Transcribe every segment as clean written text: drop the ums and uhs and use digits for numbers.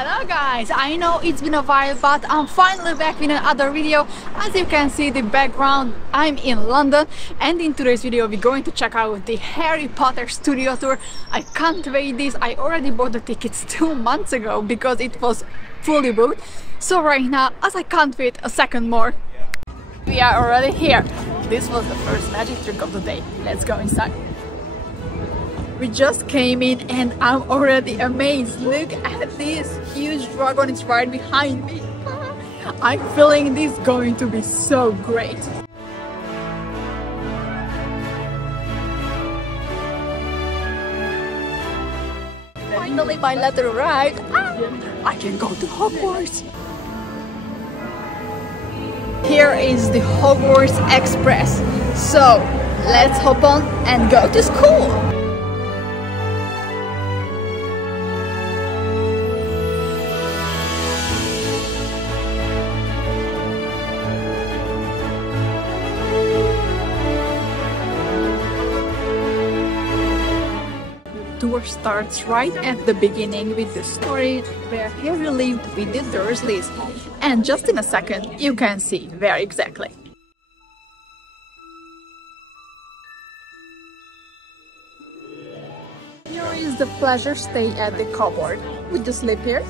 Hello guys, I know it's been a while, but I'm finally back with another video. As you can see the background, I'm in London, and in today's video we're going to check out the Harry Potter studio tour. I can't wait this. I already bought the tickets 2 months ago because it was fully booked. So right now, as I can't wait a second more, we are already here. This was the first magic trick of the day. Let's go inside. We just came in and I'm already amazed. Look at this huge dragon, it's right behind me. I'm feeling this is going to be so great. Finally my letter arrived. I can go to Hogwarts. Here is the Hogwarts Express. So let's hop on and go to school. Tour starts right at the beginning with the story where Harry lived with the Dursleys, and just in a second you can see where exactly. Here is the pleasure stay at the cupboard. Would you sleep here?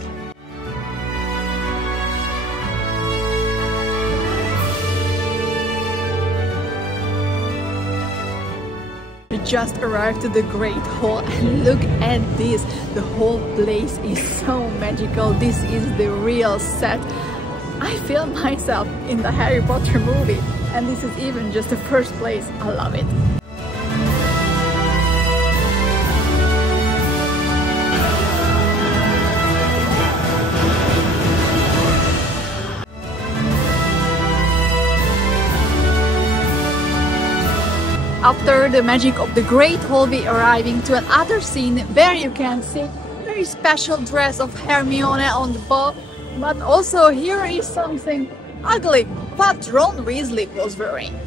We just arrived to the Great Hall and look at this. The whole place is so magical. This is the real set. I feel myself in the Harry Potter movie, and this is even just the first place. I love it. After the magic of the Great Hall, we are arriving to another scene where you can see very special dress of Hermione on the ball, but also here is something ugly what Ron Weasley was wearing.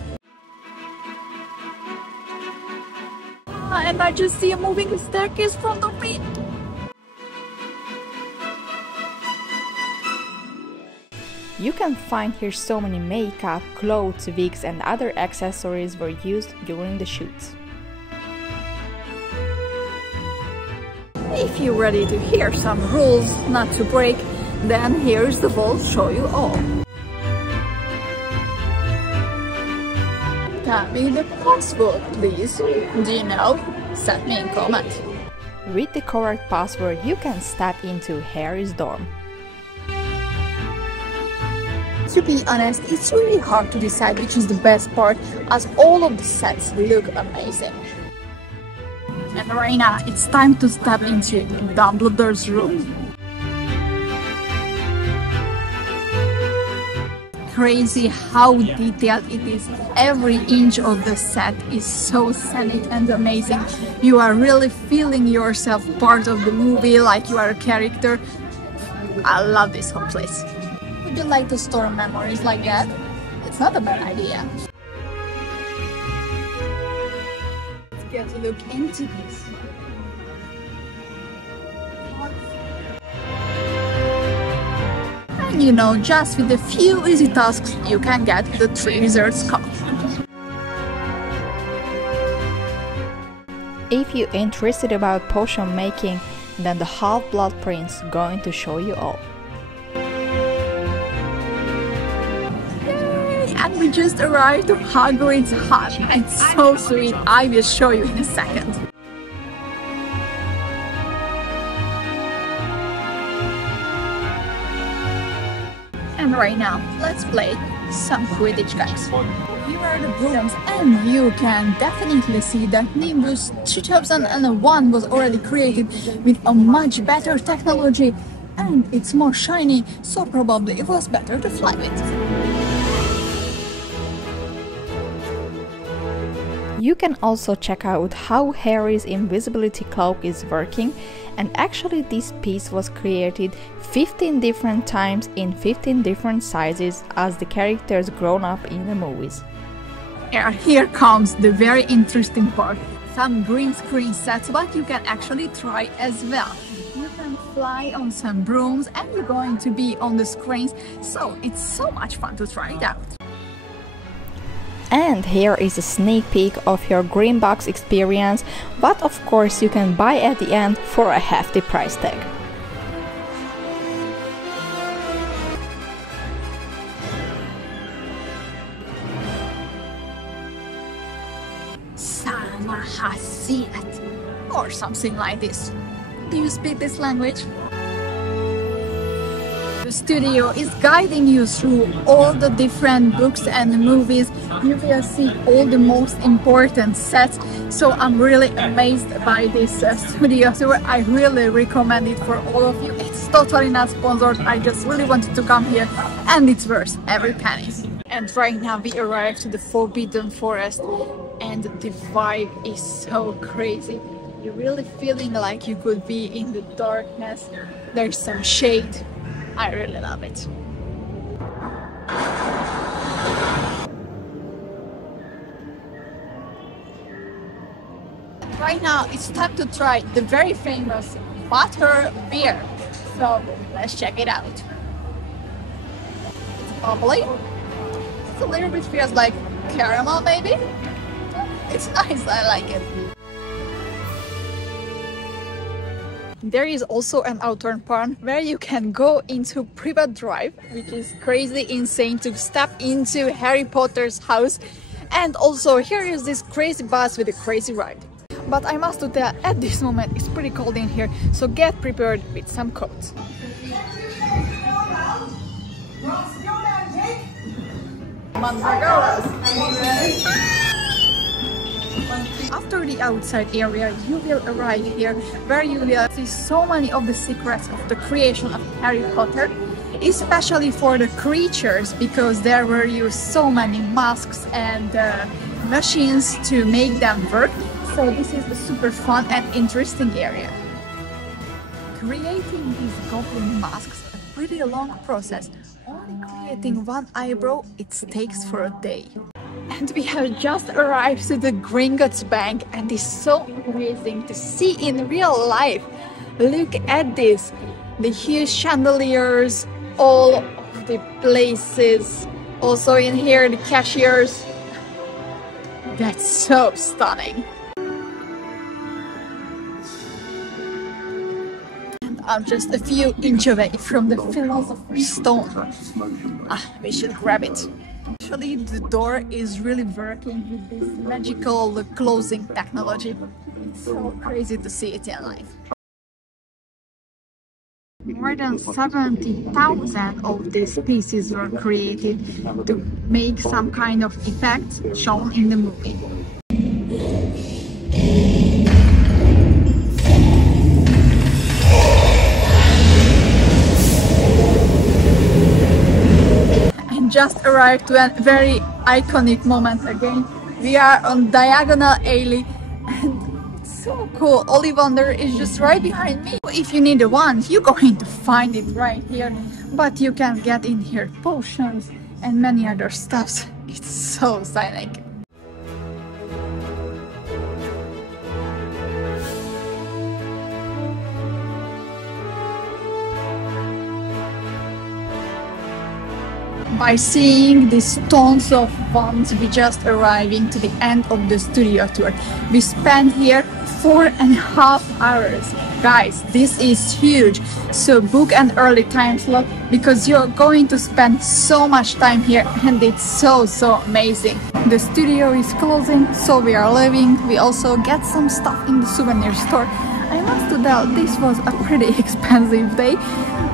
And I just see a moving staircase from the pit. You can find here so many makeup, clothes, wigs and other accessories were used during the shoots. If you're ready to hear some rules not to break, then here's the vault show you all. Tell me the password, please. Do you know? Send me a comment. With the correct password, you can step into Harry's dorm. To be honest, it's really hard to decide which is the best part, as all of the sets look amazing. And right now, it's time to step into Dumbledore's room. Crazy how detailed it is. Every inch of the set is so scenic and amazing. You are really feeling yourself part of the movie, like you are a character. I love this whole place. Would you like to store memories like that? It's not a bad idea. Let's get a look into this. And you know, just with a few easy tasks, you can get the 3 Wizards Cup. If you're interested about potion making, then the Half-Blood Prince is going to show you all. And we just arrived to Hagrid's hut. It's so sweet. I will show you in a second. And right now, let's play some Quidditch, guys. Here are the brooms, and you can definitely see that Nimbus 3001 was already created with a much better technology, and it's more shiny, so probably it was better to fly with. You can also check out how Harry's invisibility cloak is working, and actually this piece was created 15 different times in 15 different sizes as the characters grown up in the movies. And here comes the very interesting part. Some green screen sets, but you can actually try as well. You can can fly on some brooms and you're going to be on the screens, so it's so much fun to try it out. And here is a sneak peek of your Greenbox experience, but of course you can buy at the end for a hefty price tag. Samahasiat, or something like this. Do you speak this language? The studio is guiding you through all the different books and movies. You will see all the most important sets, so I'm really amazed by this studio tour. I really recommend it for all of you. It's totally not sponsored, I just really wanted to come here and it's worth every penny. And right now we arrived to the Forbidden Forest and the vibe is so crazy. You're really feeling like you could be in the darkness. There's some shade. I really love it. Right now it's time to try the very famous butter beer. So let's check it out. It's bubbly. It's a little bit feels like caramel maybe. It's nice, I like it. There is also an outdoor pond where you can go into Privet Drive, which is crazy insane to step into Harry Potter's house. And also here is this crazy bus with a crazy ride. But I must tell, at this moment it's pretty cold in here, so get prepared with some coats. After the outside area, you will arrive here where you will see so many of the secrets of the creation of Harry Potter, especially for the creatures, because there were used so many masks and machines to make them work. So this is a super fun and interesting area. Creating these goblin masks is a pretty long process. Only creating one eyebrow, it takes for a day. And we have just arrived to the Gringotts Bank and it's so amazing to see in real life. Look at this, the huge chandeliers, all of the places, also in here the cashiers. That's so stunning. And I'm just a few inches away from the Philosopher's Stone. We should grab it. Actually, the door is really working with this magical closing technology. It's so crazy to see it in life. More than 70,000 of these pieces were created to make some kind of effect shown in the movie. Just arrived to a very iconic moment again. We are on Diagonal Alley and it's so cool. Ollivander is just right behind me. If you need a wand, you're going to find it right here, but you can get in here potions and many other stuffs. It's so scenic. By seeing these tons of wands, we just arriving to the end of the studio tour. We spent here 4.5 hours. Guys, this is huge. So book an early time slot because you're going to spend so much time here and it's so amazing. The studio is closing, so we are leaving. We also get some stuff in the souvenir store. I must tell, this was a pretty expensive day,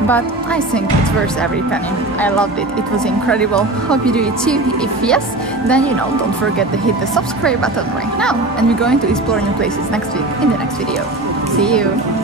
but I think it's worth every penny. I loved it. It was incredible. Hope you do it too. If yes, then don't forget to hit the subscribe button right now. And we're going to explore new places next week in the next video. See you!